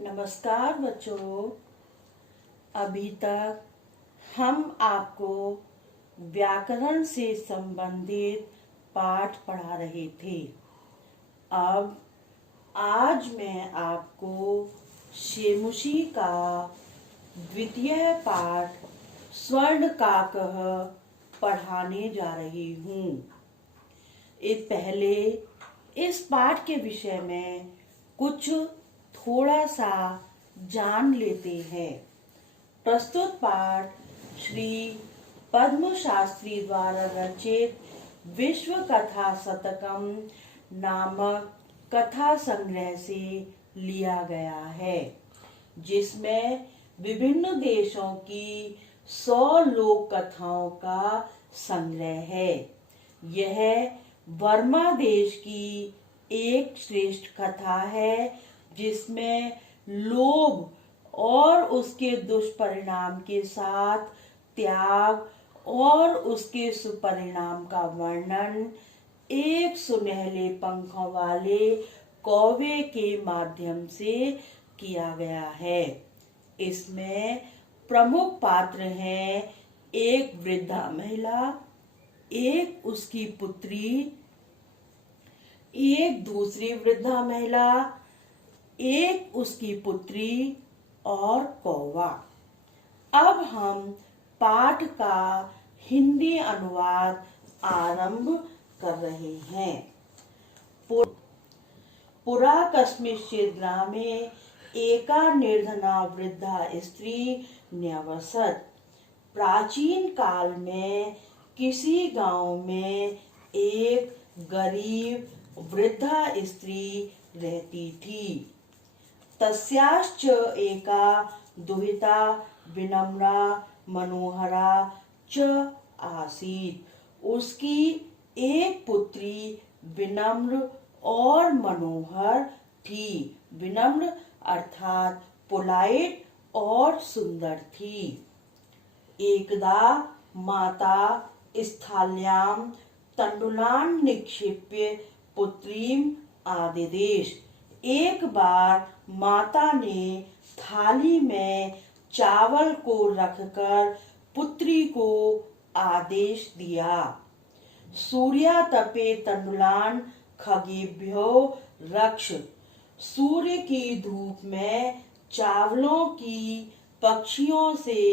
नमस्कार बच्चों। अभी तक हम आपको व्याकरण से संबंधित पाठ पढ़ा रहे थे। अब आज मैं आपको शेमुशी का द्वितीय पाठ स्वर्णकाकः पढ़ाने जा रही हूँ। पहले इस पाठ के विषय में कुछ थोड़ा सा जान लेते हैं। प्रस्तुत पाठ श्री पद्म शास्त्री द्वारा रचित विश्व कथा शतकम नामक कथा संग्रह से लिया गया है, जिसमें विभिन्न देशों की 100 लोक कथाओं का संग्रह है। यह बर्मा देश की एक श्रेष्ठ कथा है, जिसमें लोभ और उसके दुष्परिणाम के साथ त्याग और उसके सुपरिणाम का वर्णन एक सुनहले पंखों वाले कौवे के माध्यम से किया गया है। इसमें प्रमुख पात्र हैं एक वृद्धा महिला, एक उसकी पुत्री, एक दूसरी वृद्धा महिला, एक उसकी पुत्री और कौवा। अब हम पाठ का हिंदी अनुवाद आरंभ कर रहे हैं। पुरा कस्मिंश्चित् ग्रामे एका निर्धना वृद्धा स्त्री न्यवसत्। प्राचीन काल में किसी गांव में एक गरीब वृद्धा स्त्री रहती थी। तस्याश्च एका दुहिता विनम्रा मनोहरा च आसीत्। उसकी एक पुत्री विनम्र और मनोहर थी। विनम्र अर्थात पोलाइट और सुंदर थी। एकदा माता स्थाल्यां तण्डुलान् निक्षिप्य पुत्रीम् आदिदेश। एक बार माता ने थाली में चावल को रखकर पुत्री को आदेश दिया। सूर्यातपे तण्डुलान् खगेभ्यो रक्ष। सूर्य की धूप में चावलों की पक्षियों से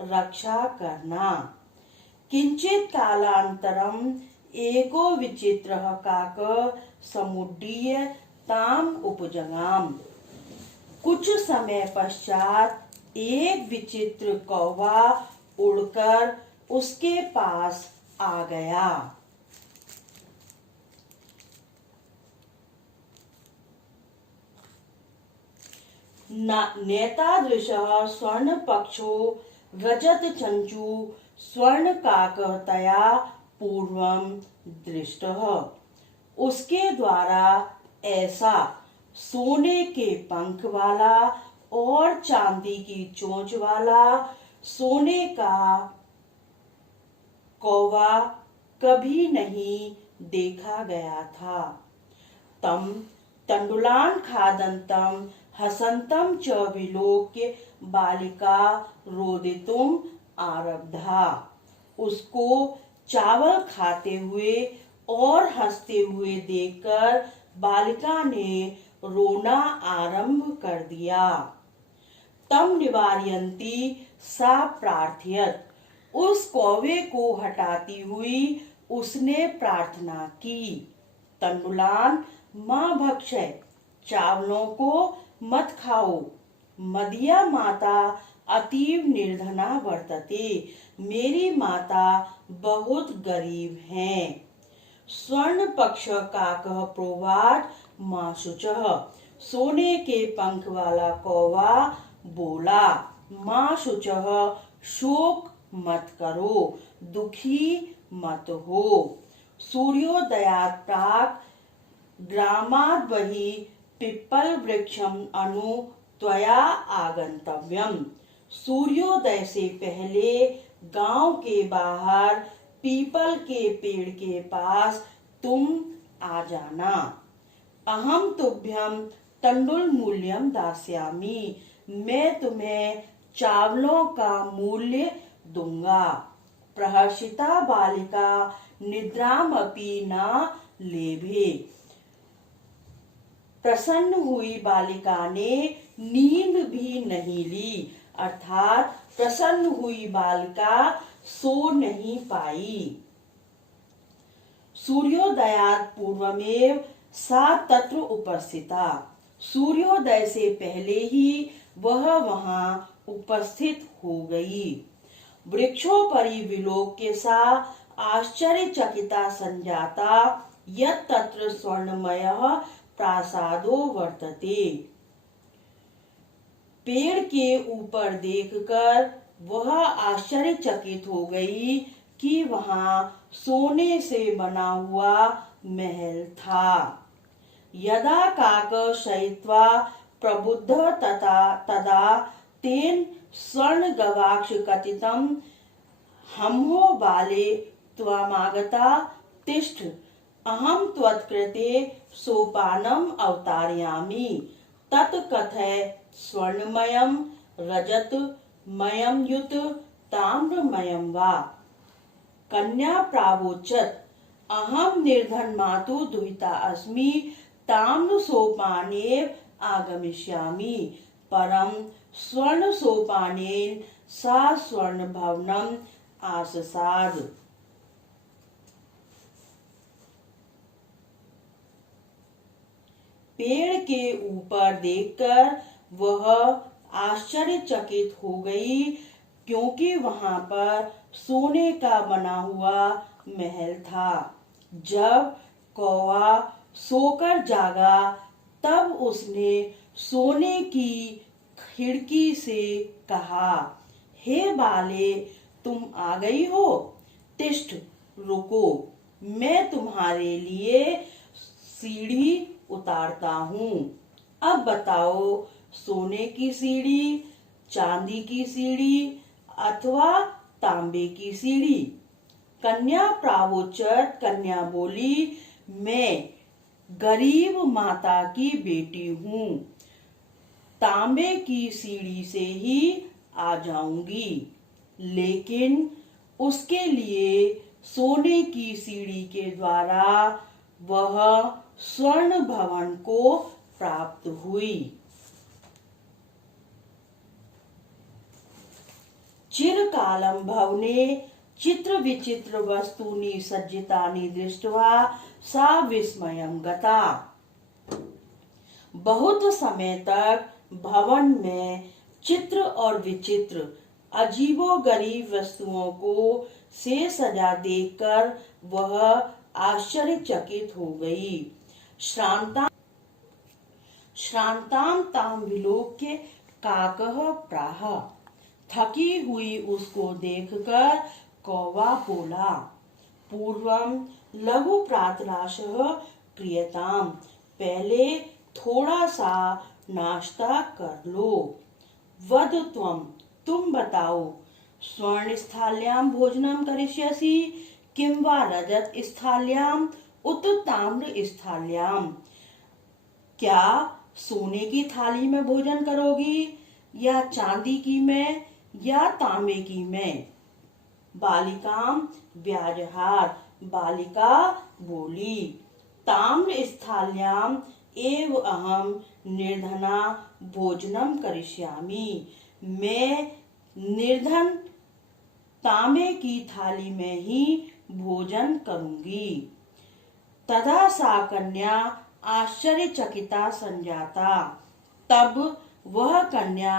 रक्षा करना। किंचित कालांतरम एको विचित्रः काकः समुड्डीय ताम उपजगाम। कुछ समय पश्चात एक विचित्र कौवा उड़कर उसके पास आ गया। नेतादृशः स्वर्णपक्षो रजत चंचू स्वर्णकाकः तया पूर्वं दृष्टः। उसके द्वारा ऐसा सोने के पंख वाला और चांदी की चोंच वाला सोने का कौवा कभी नहीं देखा गया था। तम तण्डुलान् खादन्तं हसन्तं च विलोक्य बालिका रोदितुम् आरब्धा। उसको चावल खाते हुए और हंसते हुए देखकर बालिका ने रोना आरंभ कर दिया। तम निवारयन्ती सा प्रार्थयत। उस कौवे को हटाती हुई उसने प्रार्थना की। तण्डुलान् मा भक्षय। चावलों को मत खाओ। मदीया माता अतीव निर्धना वर्तते। मेरी माता बहुत गरीब हैं। स्वर्ण पक्ष काकः प्रोवाच मां शुचः। सोने के पंख वाला कौवा बोला, मां शुचः, शोक मत करो, दुखी मत हो। सूर्योदयात् प्राक् ग्रामात् बहिः पिप्पल वृक्षम् अनु त्वया आगन्तव्यम्। सूर्योदय से पहले गांव के बाहर पीपल के पेड़ के पास तुम आ जाना। अहम तुभ्यम तंडुल मूल्यम दास्यामि, मैं तुम्हें चावलों का मूल्य दूंगा। प्रहर्षिता बालिका निद्राम अपि न लेभे, प्रसन्न हुई बालिका ने नींद भी नहीं ली, अर्थात प्रसन्न हुई बालिका सो नहीं पाई। सूर्योदयात् पूर्वमेव सा तत्र उपस्थिता, सूर्योदय से पहले ही वह वहां उपस्थित हो गई। वृक्षोपरि विलोक्य सा आश्चर्यचकिता संजाता यत् तत्र स्वर्णमयः प्रासादो वर्तते। पेड़ के ऊपर देखकर वह आश्चर्यचकित हो गई कि वहां सोने से बना हुआ महल था। यदा काक शयित्वा प्रबुद्ध तदा तेन स्वर्ण गवाक्ष कथितं हमहो बाले त्वमागता तिष्ठ, अहम त्वत्कृते सोपानम अवतारयामि, तत् कथय स्वर्णमयं रजतमयं युत ताम्रमयं वा। कन्या प्रावोचत अहम निर्धन मातु दुहिता अस्मि, ताम्र सोपानेव आगमिष्यामि, परम स्वर्ण सोपानेन सा स्वर्ण भवनम आससाद। पेड़ के ऊपर देखकर वह आश्चर्यचकित हो गई, क्योंकि वहां पर सोने का बना हुआ महल था। जब कौवा सोकर जागा तब उसने सोने की खिड़की से कहा, हे बाले, तुम आ गई हो, तिष्ठ, रुको, मैं तुम्हारे लिए सीढ़ी उतारता हूँ। अब बताओ, सोने की सीढ़ी, चांदी की सीढ़ी अथवा तांबे की सीढ़ी? कन्या प्रावोचत, कन्या बोली, मैं गरीब माता की बेटी हूँ, तांबे की सीढ़ी से ही आ जाऊंगी, लेकिन उसके लिए सोने की सीढ़ी के द्वारा वह स्वर्ण भवन को प्राप्त हुई। चिरकालं भवने चित्र विचित्र वस्तूनि सज्जितानि दृष्ट्वा सा विस्मयं गता। बहुत समय तक भवन में चित्र और विचित्र अजीबोगरीब वस्तुओं को से सजा देखकर वह आश्चर्यचकित हो गई। श्रांताम ताम विलोक्य काकः प्राह, थकी हुई उसको देखकर कौवा बोला, पूर्वम लघु प्रातराशः क्रियताम, पहले थोड़ा सा नाश्ता कर लो। वद तुम बताओ, स्वर्ण स्थाल्याम भोजनम करिष्यसि किं वा रजत स्थाल्याम उत ताम्र स्थाल्याम, क्या सोने की थाली में भोजन करोगी या चांदी की में या तांबे की में? बालिकाम व्याजहार, बालिका बोली, ताम्र स्थाल्याम एव अहम निर्धना भोजनम करिष्यामि, मैं निर्धन तांबे की थाली में ही भोजन करूंगी। तदा सा कन्या आश्चर्यचकिता संजाता, तब वह कन्या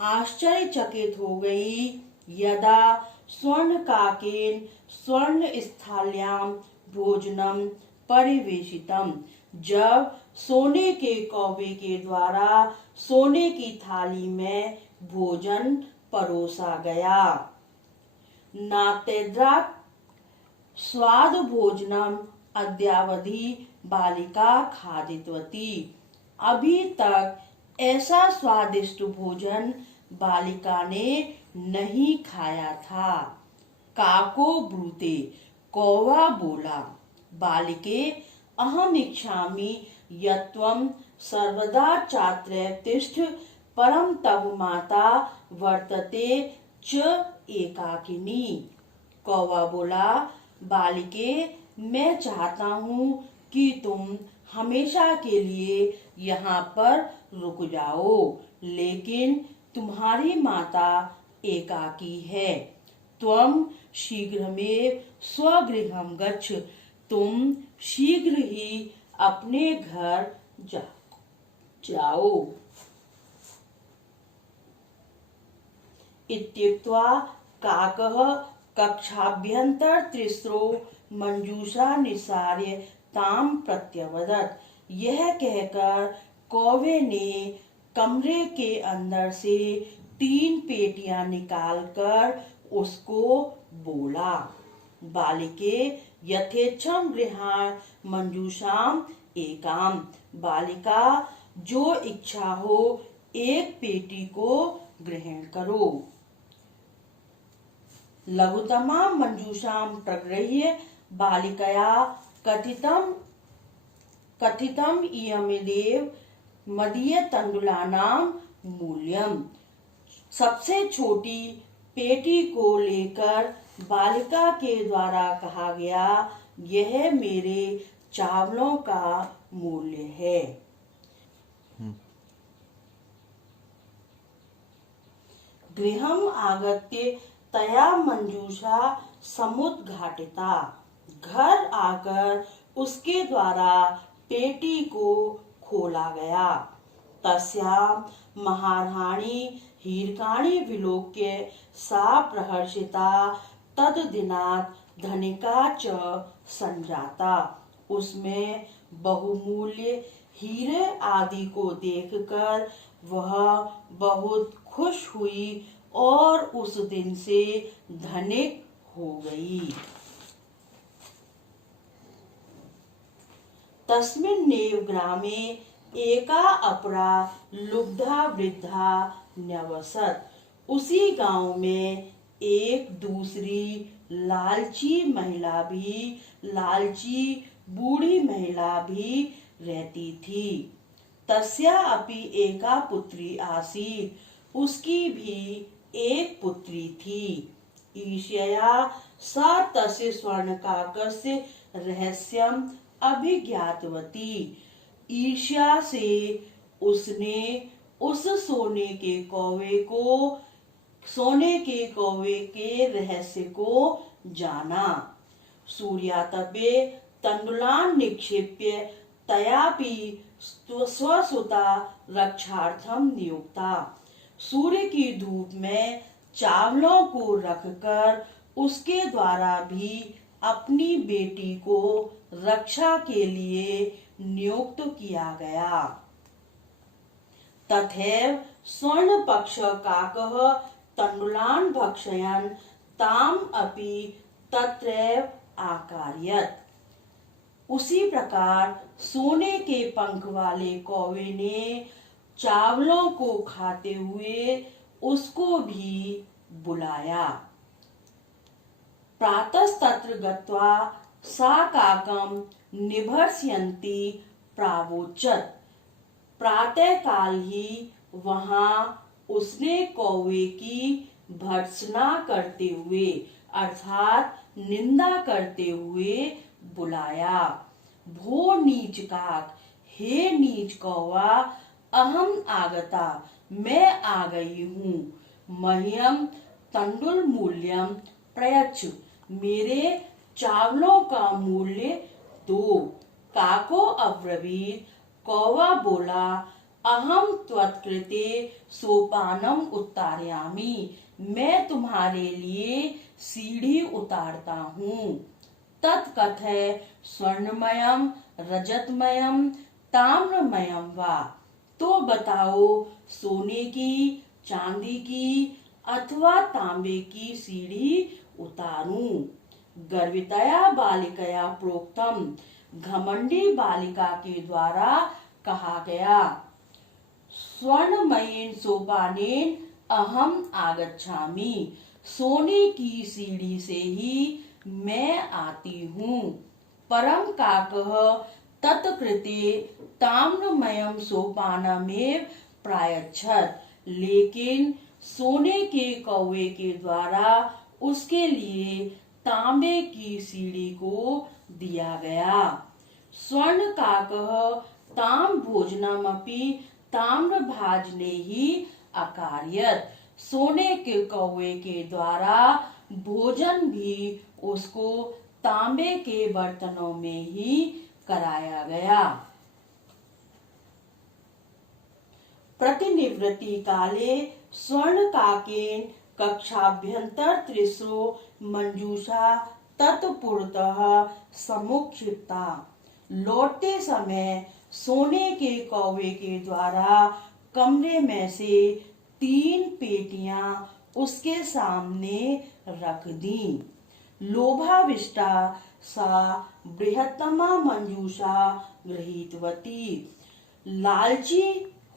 आश्चर्यचकित हो गई। यदा स्वर्ण काकेन स्वर्ण स्थाल्याम भोजनम परिवेशितम, जब सोने के कौवे के द्वारा सोने की थाली में भोजन परोसा गया। नातेद्राक स्वाद भोजनम अद्यावधि बालिका खादितवती, अभी तक ऐसा स्वादिष्ट भोजन बालिका ने नहीं खाया था। काको ब्रूते, कौवा बोला, बालिके अहम इच्छामि यत्त्वं सर्वदा चात्र तिष्ठ परम तव माता वर्तते च एकाकिनी। कौवा बोला, बालिके, मैं चाहता हूँ कि तुम हमेशा के लिए यहाँ पर रुक जाओ, लेकिन तुम्हारी माता एकाकी है। त्वं शीघ्रमेव स्वगृहं गच्छ, तुम शीघ्र ही अपने घर जाओ। इत्युक्त्वा काकः कक्षाभ्यन्तरतिस्रो मंजूषा निस्सार्य ताम प्रत्यवदत्। यह कहकर कौवे ने कमरे के अंदर से 3 पेटियां निकालकर उसको बोला, बालिके, यथेच्छं गृहाण मंजूषाम एकाम। बालिका, जो इच्छा हो एक पेटी को ग्रहण करो। लघुतमा मंजूषाम प्रगृह्य बालिकया कथितम इयमिदेव मदीय तंडुलानां मूल्यम। सबसे छोटी पेटी को लेकर बालिका के द्वारा कहा गया, यह मेरे चावलों का मूल्य है। गृहम् आगत्य तया मंजूषा समुद्घाटिता। घर आकर उसके द्वारा पेटी को खोला गया। तस्यां महाराणी हीरकाणि विलोक्य सा प्रहर्षिता तद्दिनात् धनिका च संजाता। उसमें बहुमूल्य हीरे आदि को देखकर वह बहुत खुश हुई और उस दिन से धनिक हो गई। तस्मिन्नेव ग्रामे एका अपरा लुब्धा वृद्धा न्यवसत्। उसी गांव में एक दूसरी लालची बूढ़ी महिला भी रहती थी। तस्या अपि एका पुत्री आसीत्। उसकी भी एक पुत्री थी। ईर्ष्यया सा तस्य स्वर्णकाकस्य रहस्यम् अभिज्ञातवती। ईर्ष्या से उसने उस सोने के रहस्य को जाना। सूर्यातपे तण्डुलान् निक्षिप्य तयापि स्वसुता रक्षार्थम नियुक्ता। सूर्य की धूप में चावलों को रखकर उसके द्वारा भी अपनी बेटी को रक्षा के लिए नियुक्त किया गया। तथैव स्वर्णपक्ष काकः तण्डुलान् भक्षयन् ताम अपि तत्रैव आकारयत्। उसी प्रकार सोने के पंख वाले कौवे ने चावलों को खाते हुए उसको भी बुलाया। प्रातस्तत्र गत्वा सा काकं निभर्सयन्ती प्रावोचत्। प्रातः काल ही वहां उसने कौवे की भर्त्सना करते हुए अर्थात निंदा करते हुए बुलाया। भो नीच काक, हे नीच कौवा, अहम आगता, मैं आ गई हूँ। मह्यम तंडुल मूल्यम प्रयच्छ, मेरे चावलों का मूल्य दो। काको अब्रवीत, कौवा बोला, अहम त्वत्कृते सोपानम उत्तारयामि, मैं तुम्हारे लिए सीढ़ी उतारता हूँ। तत्कथय स्वर्णमयम रजतमयम ताम्रमयम वा, तो बताओ सोने की, चांदी की अथवा तांबे की सीढ़ी उतारूं। गर्वितया बालिकया प्रोक्तम, घमंडी बालिका के द्वारा कहा गया। स्वर्णमयेन सोपानेन अहम आगच्छामि, सोने की सीढ़ी से ही मैं आती हूँ। परम काकः तत्कृते ताम्रमयम सोपानमेव प्रायच्छत, लेकिन सोने के कौवे के द्वारा उसके लिए तांबे की सीढ़ी को दिया गया। स्वर्ण काकः ताम भोजनमपि ताम्रभाजने ही अकार्यत, सोने के कौवे के द्वारा भोजन भी उसको तांबे के बर्तनों में ही कराया गया। प्रतिनिवृत्ति काले स्वर्ण काकेन कक्षाभ्यंतर त्रिस्रो मंजूषा तत्पुरतः समुक्षिप्ता, लौटते समय सोने के कौवे के द्वारा कमरे में से 3 पेटियां उसके सामने रख दी। लोभाविष्टा सा बृहत्तमा मंजूषा गृहीतवती, लालची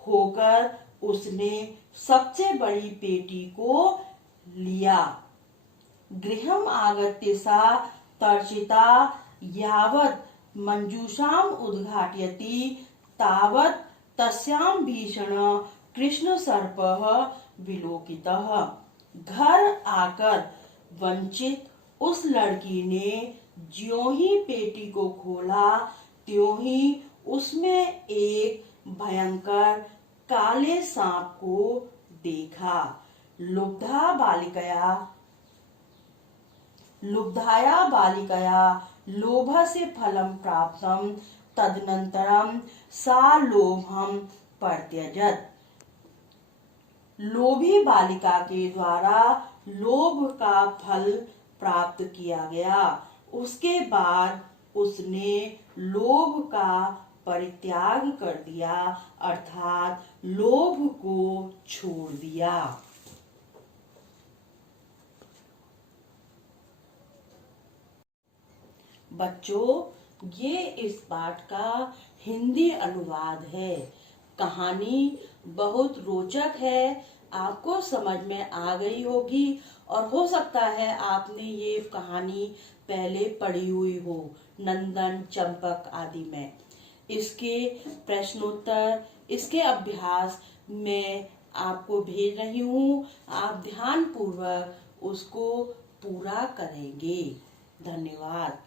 होकर उसने सबसे बड़ी पेटी को लिया। गृहम आगत्य सा तर्चिता यावत् मंजूषाम उद्घाटयति तावत् तस्याम भीषण कृष्ण सर्पः विलोकितः। घर आकर वंचित उस लड़की ने ज्यों ही पेटी को खोला त्यों ही उसमें एक भयंकर काले सांप को देखा। लुब्धाया बालिकया लोभस्य फलं प्राप्तं तदनन्तरं सा लोभं परित्यजत, लोभी बालिका के द्वारा लोभ का फल प्राप्त किया गया, उसके बाद उसने लोभ का परित्याग कर दिया, अर्थात लोभ को छोड़ दिया। बच्चों, ये इस पाठ का हिंदी अनुवाद है। कहानी बहुत रोचक है, आपको समझ में आ गई होगी और हो सकता है आपने ये कहानी पहले पढ़ी हुई हो, नंदन चंपक आदि में। इसके प्रश्नोत्तर, इसके अभ्यास मैं आपको भेज रही हूँ, आप ध्यान पूर्वक उसको पूरा करेंगे। धन्यवाद।